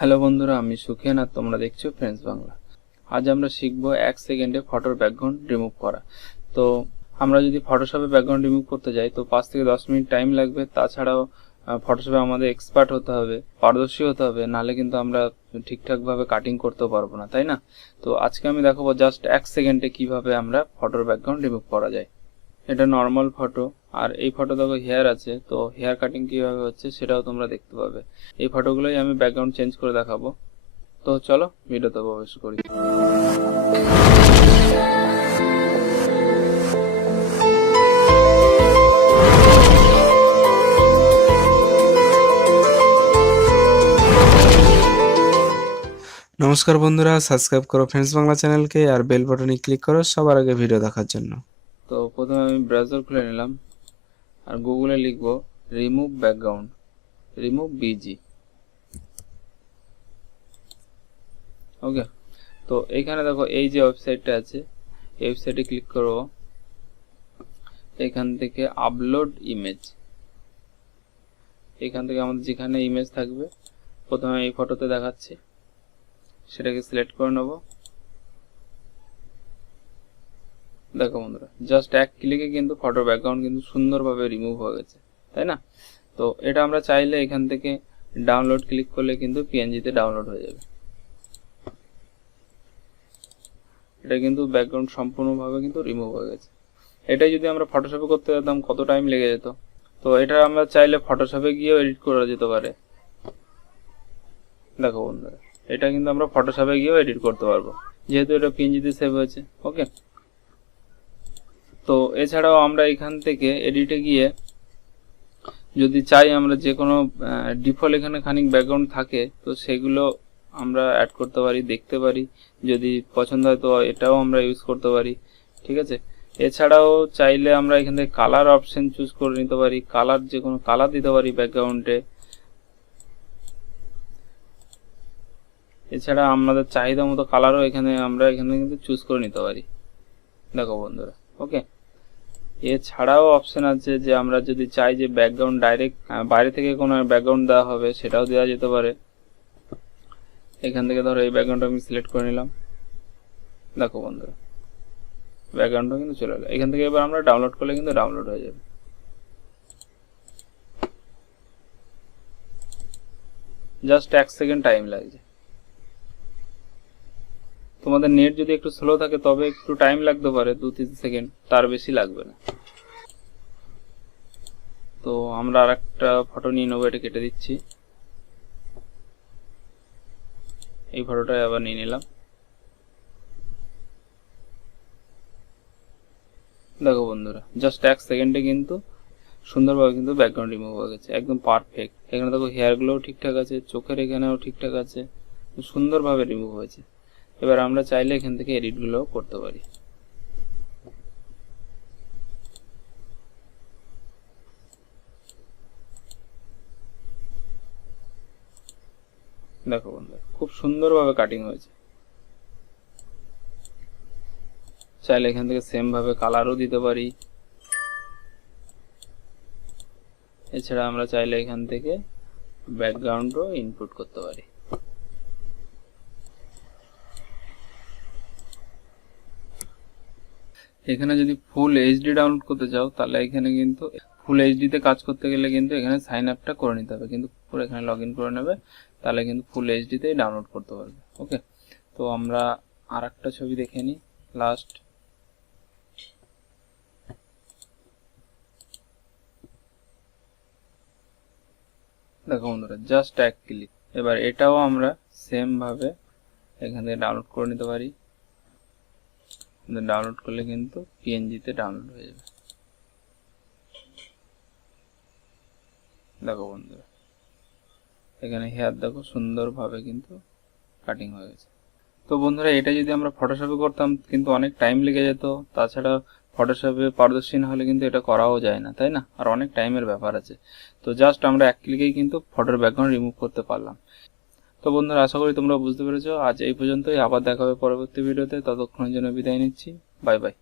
Hello বন্ধুরা, আমি সুখেন আর তোমরা দেখছো ফ্রেন্ডস বাংলা। আজ আমরা শিখব 1 সেকেন্ডে ফটোর ব্যাকগ্রাউন্ড রিমুভ করা। তো আমরা যদি ফটোশপে ব্যাকগ্রাউন্ড রিমুভ করতে যাই তো 5 থেকে 10 মিনিট টাইম লাগবে। তাছাড়াও ফটোশপে আমাদের এক্সপার্ট হতে হবে, পারদর্শী হতে হবে, নাহলে কিন্তু আমরা ঠিকঠাকভাবে কাটিং করতেও পারবো না, তাই না? তো আজকে আমি দেখাবো জাস্ট 1 সেকেন্ডে কিভাবে আমরা ফটোর ব্যাকগ্রাউন্ড রিমুভ করা যায়। এটা নর্মাল ফটো, আর এই ফটো দেখো হেয়ার আছে, তো হেয়ার কাটিং কিভাবে হচ্ছে সেটাও তোমরা দেখতে পাবে। এই ফটোগুলোই আমি ব্যাকগ্রাউন্ড চেঞ্জ করে দেখাবো। তো চলো ভিডিওতে প্রবেশ করি। নমস্কার বন্ধুরা, সাবস্ক্রাইব করো ফ্রেন্ডস বাংলা চ্যানেলকে আর বেল বাটনে ক্লিক করো সবার আগে ভিডিও দেখার জন্য। তো প্রথমে আমি ব্রাউজার খুলে নিলাম আর গুগলে লিখবো রিমুভ ব্যাকগ্রাউন্ড, রিমুভ বিজি। ওকে, তো এইখানে দেখো এই যে ওয়েবসাইটটা আছে, এই ওয়েবসাইটে ক্লিক করব। এখান থেকে আপলোড ইমেজ, এখান থেকে আমাদের যেখানে ইমেজ থাকবে, প্রথমে এই ফটোতে দেখাচ্ছে, সেটাকে সিলেক্ট করে নেব। দেখো বন্ধুরা, জাস্ট এক ক্লিকে কিন্তু ফটোর ব্যাকগ্রাউন্ড কিন্তু সুন্দরভাবে রিমুভ হয়ে গেছে, তাই না? তো এটা আমরা চাইলে এখান থেকে ডাউনলোড ক্লিক করলে কিন্তু পিএনজিতে ডাউনলোড হয়ে যাবে। এটা কিন্তু ব্যাকগ্রাউন্ড সম্পূর্ণভাবে কিন্তু রিমুভ হয়ে গেছে। এটাই যদি আমরা ফটোশপে করতে যেতাম কত টাইম লেগে যেত। তো এটা আমরা চাইলে ফটোশপে গিয়েও এডিট করা যেতে পারে। দেখো বন্ধুরা, এটা কিন্তু আমরা ফটোশপে গিয়েও এডিট করতে পারবো, যেহেতু এটা পিএনজিতে সেভ হয়েছে। ওকে, তো এছাড়াও আমরা এখান থেকে এডিটে গিয়ে যদি চাই আমরা যে কোনো ডিফল্ট এখানে খানিক ব্যাকগ্রাউন্ড থাকে তো সেগুলো আমরা অ্যাড করতে পারি, দেখতে পারি। যদি পছন্দ হয় তো এটাও আমরা ইউজ করতে পারি, ঠিক আছে? এছাড়াও চাইলে আমরা এখান থেকে কালার অপশন চুজ করে নিতে পারি, কালার যে কোনো কালার দিতে পারি ব্যাকগ্রাউন্ডে। এছাড়া আমাদের চাহিদা মতো কালারও আমরা এখানে কিন্তু চুজ করে নিতে পারি। দেখো বন্ধুরা, ওকে, এছাড়াও অপশন আছে যে আমরা যদি চাই যে ব্যাকগ্রাউন্ড ডাইরেক্ট বাইরে থেকে কোনো ব্যাকগ্রাউন্ড দেওয়া হবে, সেটাও দেওয়া যেতে পারে। এখান থেকে ধরো এই ব্যাকগ্রাউন্ড আমি সিলেক্ট করে নিলাম। দেখো বন্ধুরা, ব্যাকগ্রাউন্ডটা কিন্তু চলে এলো। এখান থেকে এবার আমরা ডাউনলোড করলে কিন্তু ডাউনলোড হয়ে যাবে। জাস্ট 1 সেকেন্ড টাইম লাগছে। তোমাদের নেট যদি একটু স্লো থাকে তবে একটু টাইম লাগতে পারে, 2-3 সেকেন্ড, তার বেশি লাগবে না। তো আমরা আর একটা ফটো নিয়ে নেবো, এটা কেটে দিচ্ছি। এই ফটোটা আবার নিয়ে নিলাম। দেখো বন্ধুরা, জাস্ট 1 সেকেন্ডে কিন্তু সুন্দরভাবে কিন্তু ব্যাকগ্রাউন্ড রিমুভ হয়ে গেছে, একদম পারফেক্ট। এখানে দেখো হেয়ারগুলোও ঠিকঠাক আছে, চোখের এখানেও ঠিকঠাক আছে, সুন্দরভাবে রিমুভ হয়েছে। এবার আমরা চাইলে এখান থেকে এডিটগুলোও করতে পারি। দেখো বন্ধুরা, খুব সুন্দরভাবে কাটিং হয়েছে। চাইলে এখান থেকে সেম ভাবে কালারও দিতে পারি। এছাড়া আমরা চাইলে এখান থেকে ব্যাকগ্রাউন্ডও ইনপুট করতে পারি। এখানে যদি ফুল এইচডি ডাউনলোড করতে চাও তাহলে এখানে কিন্তু ফুল এইচডিতে কাজ করতে গেলে কিন্তু এখানে সাইন আপটা করে নিতে হবে, কিন্তু পুরো এখানে লগ ইন করে নেবে, তাহলে কিন্তু ফুল এইচডিতেই ডাউনলোড করতে পারবে। ওকে, তো আমরা আর একটা ছবি দেখে নিই লাস্ট। দেখো বন্ধুরা, জাস্ট এক ক্লিক। এবার এটাও আমরা সেম ভাবে এখান থেকে ডাউনলোড করে নিতে পারি। ডাউনলোড করলে কিন্তু পিএনজিতে ডাউনলোড হয়ে যাবে। দেখো বন্ধুরা, এখানে হেয়ার দেখো সুন্দরভাবে কিন্তু কাটিং হয়ে গেছে। তো বন্ধুরা, এটা যদি আমরা ফটোশপে করতাম কিন্তু অনেক টাইম লেগে যেত। তাছাড়া ফটোশপে পারদর্শী না হলে কিন্তু এটা করাও যায় না, তাই না? আর অনেক টাইমের ব্যাপার আছে। তো জাস্ট আমরা এক ক্লিকেই কিন্তু ফটোর ব্যাকগ্রাউন্ড রিমুভ করতে পারলাম। তো বন্ধুরা, আশা করি তোমরা বুঝতে পেরেছো। আজ এই পর্যন্তই, আবার দেখা হবে পরবর্তী ভিডিওতে। ততক্ষণের জন্য বিদায় নিচ্ছি। Bye bye.